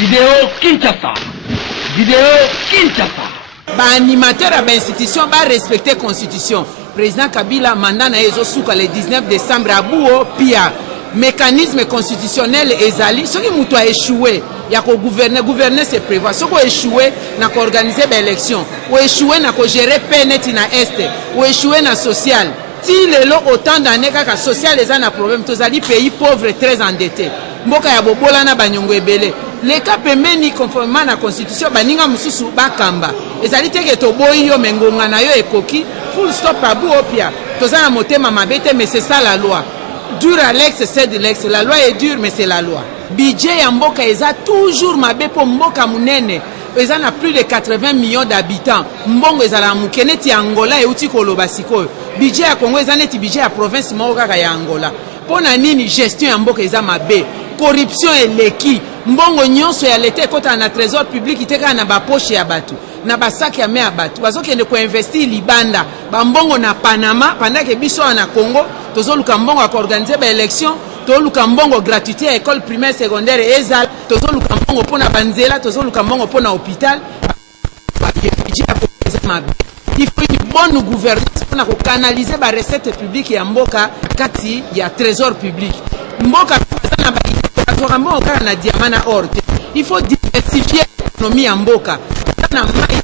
Vidéo Kinshasa. Vidéo Kinshasa. Animateur à l'institution va respecter la constitution. Président Kabila mandat na ezo souka le 19 décembre à Bouo Pia. Mécanisme constitutionnel ezali ce qui muto a échoué ya ko gouverner se prévoit ce ko échoué na ko organiser ba élection ou échoué na ko gérer penet na est ou échoué na social ti lelo autant d'années kaka social les ana problème tozali pays pauvre très endetté mboka ya bobola na banyongo ebele les cas pemeni conformément na constitution baninga mususu bakamba ezali teke to boyi yo mengonga na yo ekoki full stop abu opia tozana motema mabete mais c'est ça la loi. Dur à l'ex, c'est de l'ex. La loi est dure, mais c'est la loi. Budget ya mboka eza toujours mabe po mboka munene. Eza na plus de 80 millions d'habitants. Mbongo eza la mukene ti Angola e uti koloba sikoyo. Budget ya Congo eza neti budget ya province moko kaka ya Angola. Pona nini gestion ya mboka eza mabe. Corruption eleki. Mbongo nyonso ya leta ekota na trésor public iteka na ba poche ya batu. Na basaki ya me ya batu. Bazokende ko investir libanda. Ba mbongo na Panama pendant que biso na Congo tozoluka mbongo ko organiser ba élection, tozoluka mbongo gratuité à école primaire secondaire ezal, tozoluka mbongo pona banzela, tozoluka mbongo pona hôpital. Il faut une bonne gouvernance pour canaliser la recette publique ya mboka kati ya trésor public. Mboka na ba na diamana or. Il faut diversifier l'économie ya mboka. Na mai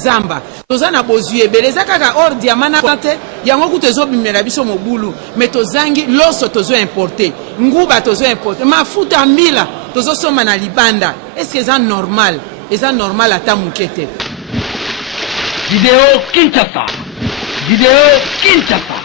zamba tozana bozuye beleza kaka or diamana kante yango kutezo bimela biso mobulu mais tozangi loso tozo importer nguba tozo importer mafuta mbila tozo soma na libanda. Est-ce que c'est normal? C'est normal ata mukete. Vidéo Kinshasa. Vidéo Kinshasa.